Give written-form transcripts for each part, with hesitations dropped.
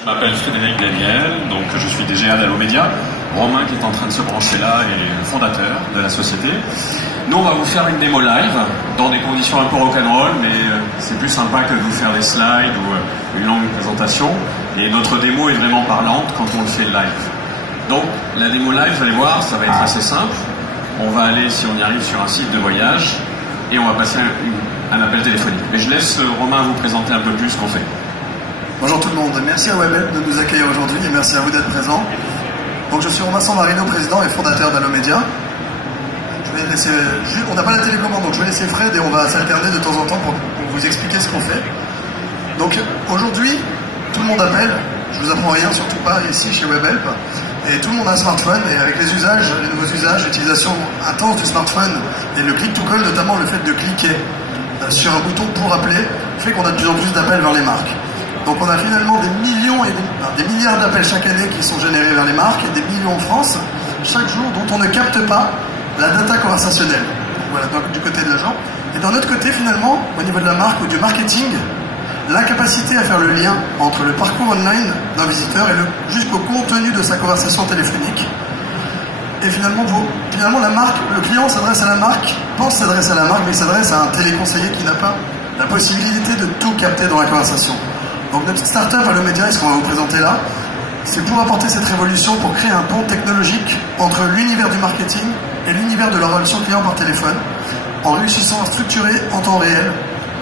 Je m'appelle Frédéric Daniel, donc je suis DG d'Allomedia. Romain qui est en train de se brancher là est le fondateur de la société. Nous on va vous faire une démo live dans des conditions un peu rock'n'roll, mais c'est plus sympa que de vous faire des slides ou une longue présentation. Et notre démo est vraiment parlante quand on le fait live. Donc la démo live, vous allez voir, ça va être assez simple. On va aller, si on y arrive, sur un site de voyage et on va passer un appel téléphonique. Mais je laisse Romain vous présenter un peu plus ce qu'on fait. Bonjour tout le monde, merci à WebHelp de nous accueillir aujourd'hui et merci à vous d'être présents. Donc je suis Romain Sanmarino, président et fondateur d'Allomedia. Je vais laisser, on n'a pas la télécommande, donc je vais laisser Fred et on va s'alterner de temps en temps pour vous expliquer ce qu'on fait. Donc aujourd'hui, tout le monde appelle, je vous apprends rien, surtout pas ici chez WebHelp, et tout le monde a un smartphone, et avec les usages, les nouveaux usages, l'utilisation intense du smartphone et le click-to-call, notamment le fait de cliquer sur un bouton pour appeler, fait qu'on a de plus en plus d'appels vers les marques. Donc on a finalement des millions et des milliards d'appels chaque année qui sont générés vers les marques et des millions en France chaque jour dont on ne capte pas la data conversationnelle. Voilà, donc du côté de l'agent. Et d'un autre côté finalement, au niveau de la marque ou du marketing, l'incapacité à faire le lien entre le parcours online d'un visiteur et jusqu'au contenu de sa conversation téléphonique. Et finalement la marque, le client s'adresse à la marque, pense s'adresser à la marque, mais il s'adresse à un téléconseiller qui n'a pas la possibilité de tout capter dans la conversation. Donc notre startup Allomedia, et ce qu'on va vous présenter là, c'est pour apporter cette révolution, pour créer un pont technologique entre l'univers du marketing et l'univers de la relation client par téléphone, en réussissant à structurer en temps réel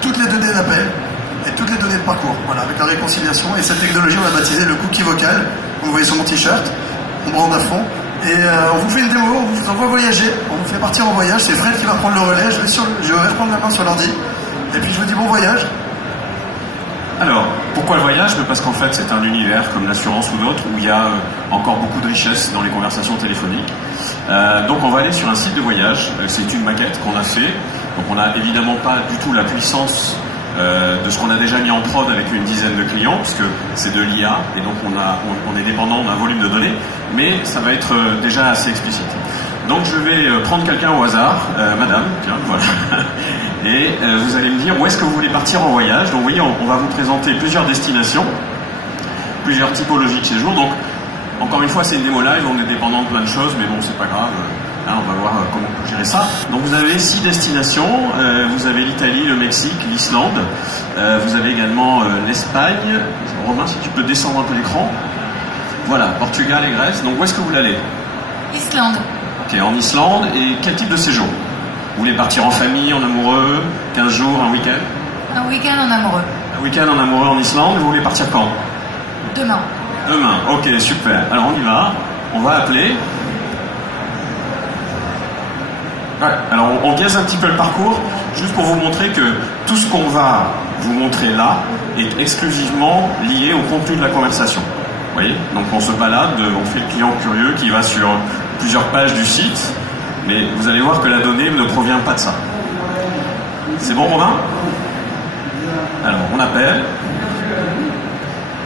toutes les données d'appel et toutes les données de parcours, voilà, avec la réconciliation. Et cette technologie, on l'a baptisée le cookie vocal. Vous voyez sur mon t-shirt, on brande à fond. Et on vous fait une démo, on vous envoie voyager, on vous fait partir en voyage. C'est Fred qui va prendre le relais, je vais reprendre la main sur l'ordi. Et puis je vous dis bon voyage. Alors, pourquoi le voyage? Parce qu'en fait, c'est un univers comme l'assurance ou d'autres où il y a encore beaucoup de richesses dans les conversations téléphoniques. Donc, on va aller sur un site de voyage. C'est une maquette qu'on a fait. Donc, on n'a évidemment pas du tout la puissance de ce qu'on a déjà mis en prod avec une dizaine de clients, puisque c'est de l'IA, et donc on est dépendant d'un volume de données, mais ça va être déjà assez explicite. Donc, je vais prendre quelqu'un au hasard, madame, tiens, voilà. Et vous allez me dire où est-ce que vous voulez partir en voyage. Donc vous voyez, on va vous présenter plusieurs destinations, plusieurs typologies de séjour. Donc encore une fois, c'est une démo live, on est dépendant de plein de choses, mais bon, c'est pas grave. Hein, on va voir comment on peut gérer ça. Donc vous avez 6 destinations. Vous avez l'Italie, le Mexique, l'Islande. Vous avez également l'Espagne. Romain, si tu peux descendre un peu l'écran. Voilà, Portugal et Grèce. Donc où est-ce que vous voulez aller? Islande. Ok, en Islande. Et quel type de séjour? Vous voulez partir en famille, en amoureux, 15 jours, un week-end? Un week-end en amoureux. Un week-end en amoureux en Islande, vous voulez partir quand? Demain. Demain, ok, super. Alors on y va, on va appeler. Ouais, alors on biaise un petit peu le parcours, juste pour vous montrer que tout ce qu'on va vous montrer là est exclusivement lié au contenu de la conversation. Vous voyez? Donc on se balade, on fait le client curieux qui va sur plusieurs pages du site. Mais vous allez voir que la donnée ne provient pas de ça. C'est bon, Romain? Alors, on appelle.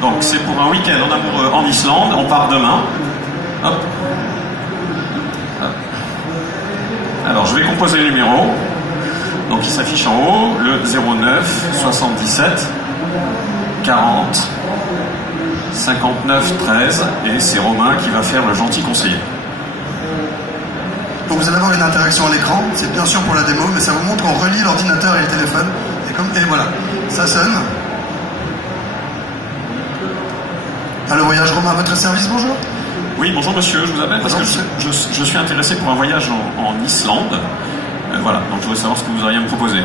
Donc, c'est pour un week-end en amoureux en Islande. On part demain. Hop. Hop. Alors, je vais composer le numéro. Donc, il s'affiche en haut, le 09 77 40 59 13. Et c'est Romain qui va faire le gentil conseiller. Donc vous allez avoir une interaction à l'écran, c'est bien sûr pour la démo, mais ça vous montre qu'on relie l'ordinateur et le téléphone. Et voilà, ça sonne. Allô, voyage Romain, à votre service, bonjour. Oui, bonjour monsieur, je vous appelle parce que je suis intéressé pour un voyage en Islande. Voilà, donc je voudrais savoir ce que vous auriez à me proposer.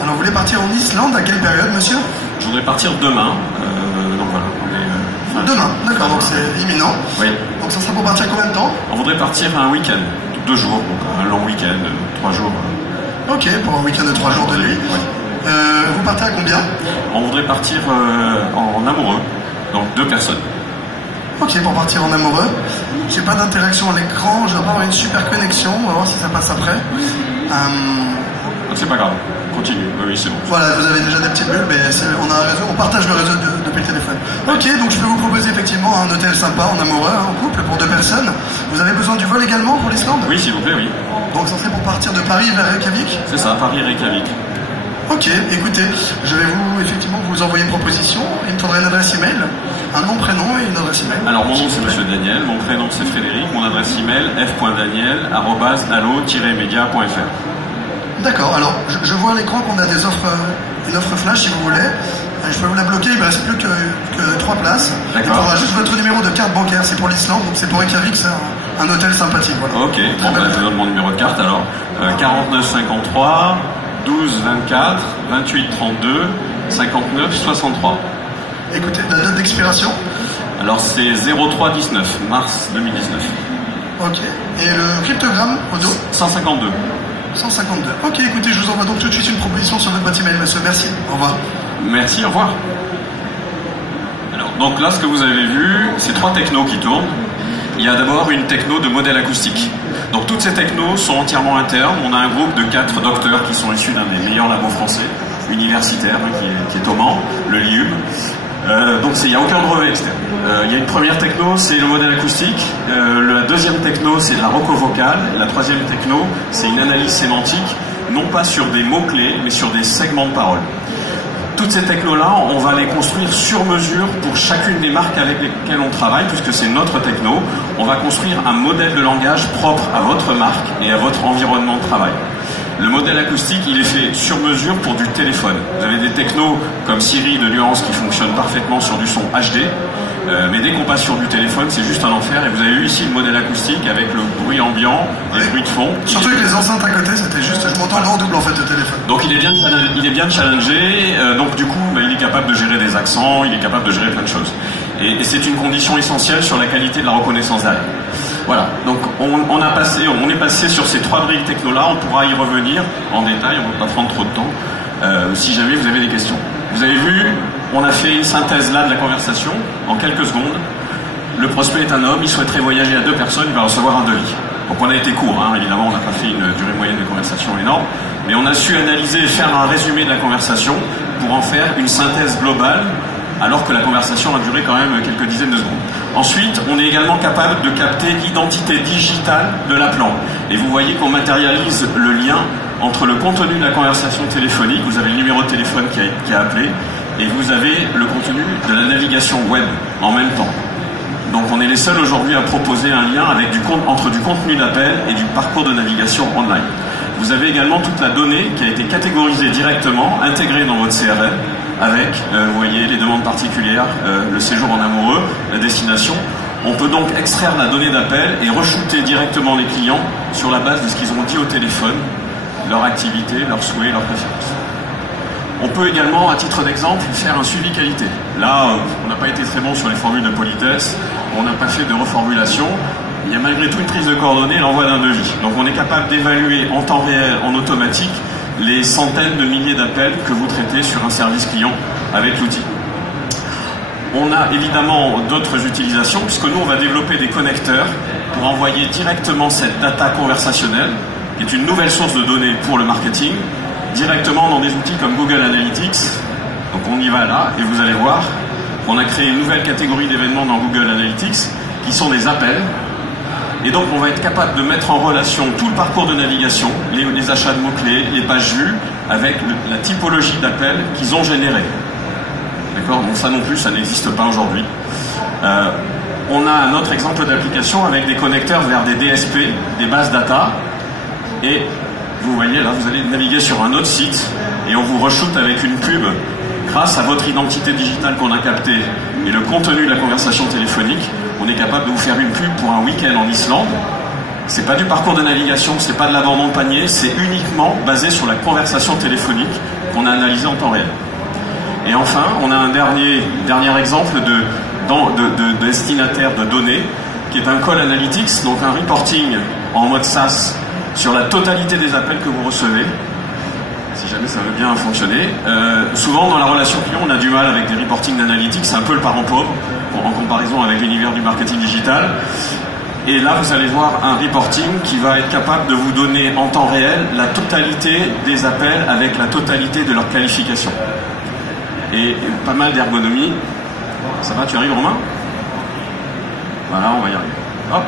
Alors vous voulez partir en Islande, à quelle période monsieur? Je voudrais partir demain, donc voilà. Demain, d'accord, donc c'est imminent. Oui. Donc ça sera pour partir combien de temps? On voudrait partir un week-end. 2 jours, donc un long week-end, 3 jours. Ok, pour un week-end de 3 jours de nuit. Oui. Vous partez à combien? On voudrait partir en amoureux, donc 2 personnes. Ok, pour partir en amoureux. J'ai pas d'interaction à l'écran, je vais avoir une super connexion, on va voir si ça passe après. C'est pas grave, continue, oui c'est bon. Voilà, vous avez déjà des petites bulles, mais on a un réseau, on partage le réseau depuis le téléphone. Ok, donc je peux vous proposer effectivement un hôtel sympa en amoureux, en couple, pour 2 personnes. Vous avez besoin du vol également pour l'Islande? Oui, s'il vous plaît, oui. Donc ça serait pour partir de Paris vers Reykjavik? C'est ça, Paris-Reykjavik. Ok, écoutez, je vais effectivement vous envoyer une proposition. Il me faudrait une adresse email. Un nom, prénom et une adresse email. Alors mon nom c'est Monsieur Daniel, mon prénom c'est Frédéric, mon adresse email f.daniel@allo-media.fr. D'accord, alors je vois à l'écran qu'on a des offres, une offre flash si vous voulez. Je peux vous la bloquer, il ne me reste plus que 3 places. Il faudra juste votre numéro de carte bancaire, c'est pour l'Islande, donc c'est pour Reykjavik, c'est un hôtel sympathique. Voilà. Ok, bon, je vous donne mon numéro de carte alors. 49 53 12 24 28 32 59 63. Écoutez, la date d'expiration? Alors c'est 03 19, mars 2019. Ok, et le cryptogramme au dos? 152. 152. Ok, écoutez, je vous envoie donc tout de suite une proposition sur votre boîte email, monsieur. Merci. Au revoir. Merci, au revoir. Alors, donc là, ce que vous avez vu, c'est 3 technos qui tournent. Il y a d'abord une techno de modèle acoustique. Donc toutes ces technos sont entièrement internes. On a un groupe de 4 docteurs qui sont issus d'un des meilleurs labos français, universitaires, qui est au Mans, le LIUM. Donc il n'y a aucun brevet externe. Il y a une première techno, c'est le modèle acoustique. La deuxième techno, c'est la roco-vocale. La troisième techno, c'est une analyse sémantique, non pas sur des mots-clés, mais sur des segments de parole. Toutes ces technos-là, on va les construire sur mesure pour chacune des marques avec lesquelles on travaille, puisque c'est notre techno. On va construire un modèle de langage propre à votre marque et à votre environnement de travail. Le modèle acoustique, il est fait sur mesure pour du téléphone. Vous avez des technos comme Siri de Nuance qui fonctionnent parfaitement sur du son HD, mais dès qu'on passe sur du téléphone, c'est juste un enfer. Et vous avez eu ici le modèle acoustique avec le bruit ambiant, les bruits de fond. Surtout avec les enceintes à côté, c'était juste, je m'entends en double en fait, le téléphone. Donc il est bien challengé, donc du coup, il est capable de gérer des accents, il est capable de gérer plein de choses. Et c'est une condition essentielle sur la qualité de la reconnaissance derrière. Voilà, donc on est passé sur ces 3 briques techno-là, on pourra y revenir en détail, on ne va pas prendre trop de temps, si jamais vous avez des questions. Vous avez vu, on a fait une synthèse là de la conversation, en quelques secondes. Le prospect est un homme, il souhaiterait voyager à 2 personnes, il va recevoir un devis. Donc on a été court, évidemment, on n'a pas fait une durée moyenne de conversation énorme, mais on a su analyser et faire un résumé de la conversation pour en faire une synthèse globale, alors que la conversation a duré quand même quelques dizaines de secondes. Ensuite, on est également capable de capter l'identité digitale de l'appelant. Et vous voyez qu'on matérialise le lien entre le contenu de la conversation téléphonique, vous avez le numéro de téléphone qui a appelé, et vous avez le contenu de la navigation web en même temps. Donc on est les seuls aujourd'hui à proposer un lien avec entre du contenu d'appel et du parcours de navigation online. Vous avez également toute la donnée qui a été catégorisée directement, intégrée dans votre CRM, avec, vous voyez, les demandes particulières, le séjour en amoureux, la destination. On peut donc extraire la donnée d'appel et re-shooter directement les clients sur la base de ce qu'ils ont dit au téléphone, leur activité, leurs souhaits, leurs préférences. On peut également, à titre d'exemple, faire un suivi qualité. Là, on n'a pas été très bon sur les formules de politesse, on n'a pas fait de reformulation. Il y a malgré tout une prise de coordonnées et l'envoi d'un devis. Donc on est capable d'évaluer en temps réel, en automatique, les centaines de milliers d'appels que vous traitez sur un service client avec l'outil. On a évidemment d'autres utilisations, puisque nous, on va développer des connecteurs pour envoyer directement cette data conversationnelle, qui est une nouvelle source de données pour le marketing, directement dans des outils comme Google Analytics. Donc on y va là, et vous allez voir qu'on a créé une nouvelle catégorie d'événements dans Google Analytics, qui sont des appels. Et donc on va être capable de mettre en relation tout le parcours de navigation, les achats de mots-clés, les pages vues, avec la typologie d'appels qu'ils ont générés. D'accord ? Donc ça non plus, ça n'existe pas aujourd'hui. On a un autre exemple d'application avec des connecteurs vers des DSP, des bases data, et vous voyez là, vous allez naviguer sur un autre site, et on vous re-shoot avec une pub grâce à votre identité digitale qu'on a captée et le contenu de la conversation téléphonique. On est capable de vous faire une pub pour un week-end en Islande. C'est pas du parcours de navigation, c'est pas de l'abandon de panier, c'est uniquement basé sur la conversation téléphonique qu'on a analysée en temps réel. Et enfin, on a un dernier exemple de destinataire de données, qui est un call analytics, donc un reporting en mode SaaS sur la totalité des appels que vous recevez, si jamais ça veut bien fonctionner. Souvent, dans la relation client, on a du mal avec des reporting d'analytics, c'est un peu le parent pauvre, en comparaison avec l'univers du marketing digital. Et là, vous allez voir un reporting qui va être capable de vous donner en temps réel la totalité des appels avec la totalité de leur qualification. Et pas mal d'ergonomie. Ça va, tu arrives, Romain ? Voilà, on va y arriver. Hop.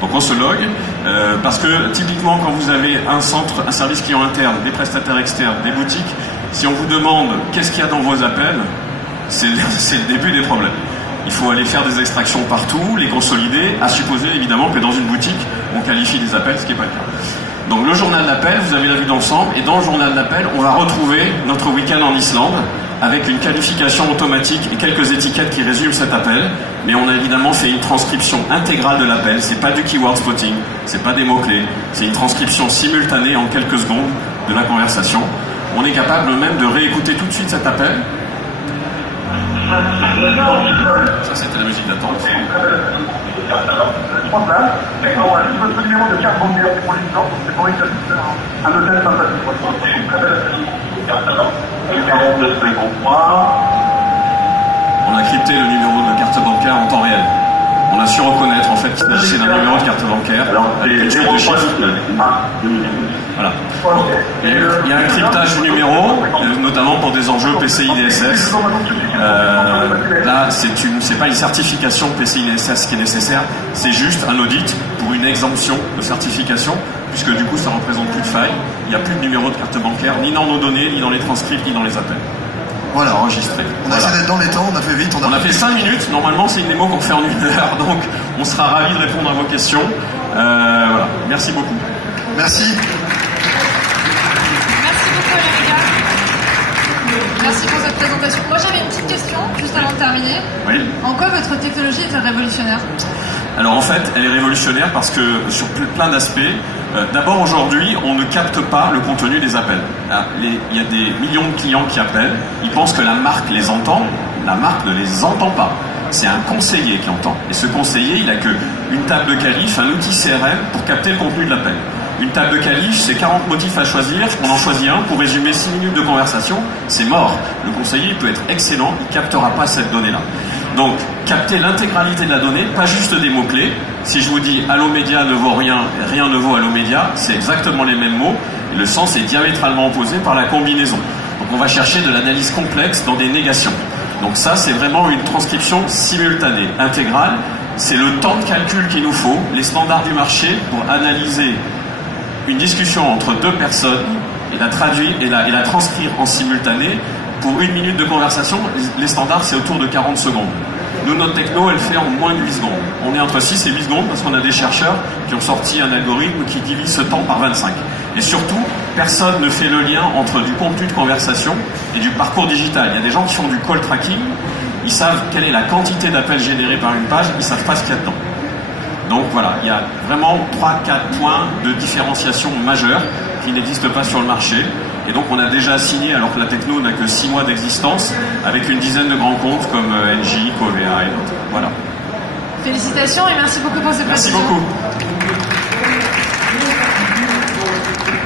Donc on se log, parce que typiquement quand vous avez un service client interne, des prestataires externes, des boutiques, si on vous demande qu'est-ce qu'il y a dans vos appels, c'est le début des problèmes. Il faut aller faire des extractions partout, les consolider, à supposer évidemment que dans une boutique, on qualifie des appels, ce qui n'est pas le cas. Donc le journal d'appel, vous avez la vue d'ensemble, et dans le journal d'appel, on va retrouver notre week-end en Islande, avec une qualification automatique et quelques étiquettes qui résument cet appel, mais on a évidemment fait une transcription intégrale de l'appel, c'est pas du keyword spotting, c'est pas des mots-clés, c'est une transcription simultanée en quelques secondes de la conversation. On est capable même de réécouter tout de suite cet appel. Ça c'était la musique d'attente. Votre numéro de carte bancaire pour l'Islande, c'est pour un hôtel sympathique. On a crypté le numéro de carte bancaire en temps réel. On a su reconnaître en fait qu'il s'agissait d'un numéro de carte bancaire avec une suite de chiffres. Voilà. Il y a un cryptage du numéro, notamment pour des enjeux PCI DSS. Là, c'est pas une certification PCI DSS qui est nécessaire, c'est juste un audit pour une exemption de certification, puisque du coup ça représente plus de failles. Il n'y a plus de numéro de carte bancaire, ni dans nos données, ni dans les transcripts, ni dans les appels. Voilà. Enregistré. On a essayé d'être dans les temps, on a fait vite. On a fait 5 minutes, normalement c'est une démo qu'on fait en 1 heure, donc on sera ravis de répondre à vos questions. Voilà. Merci beaucoup. Merci. Merci beaucoup Alain. Merci pour cette présentation. Moi j'avais une petite question, juste avant de terminer. Oui. En quoi votre technologie est-elle révolutionnaire? Alors en fait, elle est révolutionnaire parce que sur plein d'aspects, d'abord aujourd'hui, on ne capte pas le contenu des appels. Il y a des millions de clients qui appellent, ils pensent que la marque les entend, la marque ne les entend pas. C'est un conseiller qui entend. Et ce conseiller, il n'a qu'une table de qualif, un outil CRM pour capter le contenu de l'appel. Une table de qualif, c'est 40 motifs à choisir, on en choisit un pour résumer 6 minutes de conversation, c'est mort. Le conseiller, il peut être excellent, il ne captera pas cette donnée-là. Donc, capter l'intégralité de la donnée, pas juste des mots-clés. Si je vous dis « Allo Média ne vaut rien, rien ne vaut Allo Média », c'est exactement les mêmes mots, et le sens est diamétralement opposé par la combinaison. Donc on va chercher de l'analyse complexe dans des négations. Donc ça, c'est vraiment une transcription simultanée, intégrale. C'est le temps de calcul qu'il nous faut, les standards du marché, pour analyser une discussion entre deux personnes et la traduire et la transcrire en simultané. Pour 1 minute de conversation, les standards, c'est autour de 40 secondes. Nous, notre techno, elle fait en moins de 8 secondes. On est entre 6 et 8 secondes parce qu'on a des chercheurs qui ont sorti un algorithme qui divise ce temps par 25. Et surtout, personne ne fait le lien entre du contenu de conversation et du parcours digital. Il y a des gens qui font du call tracking, ils savent quelle est la quantité d'appels générés par une page, ils ne savent pas ce qu'il y a dedans. Donc voilà, il y a vraiment 3-4 points de différenciation majeure qui n'existent pas sur le marché. Et donc on a déjà signé, alors que la techno n'a que 6 mois d'existence, avec une dizaine de grands comptes comme NJ, Covea et d'autres. Voilà. Félicitations et merci beaucoup pour cette Merci présentation. beaucoup.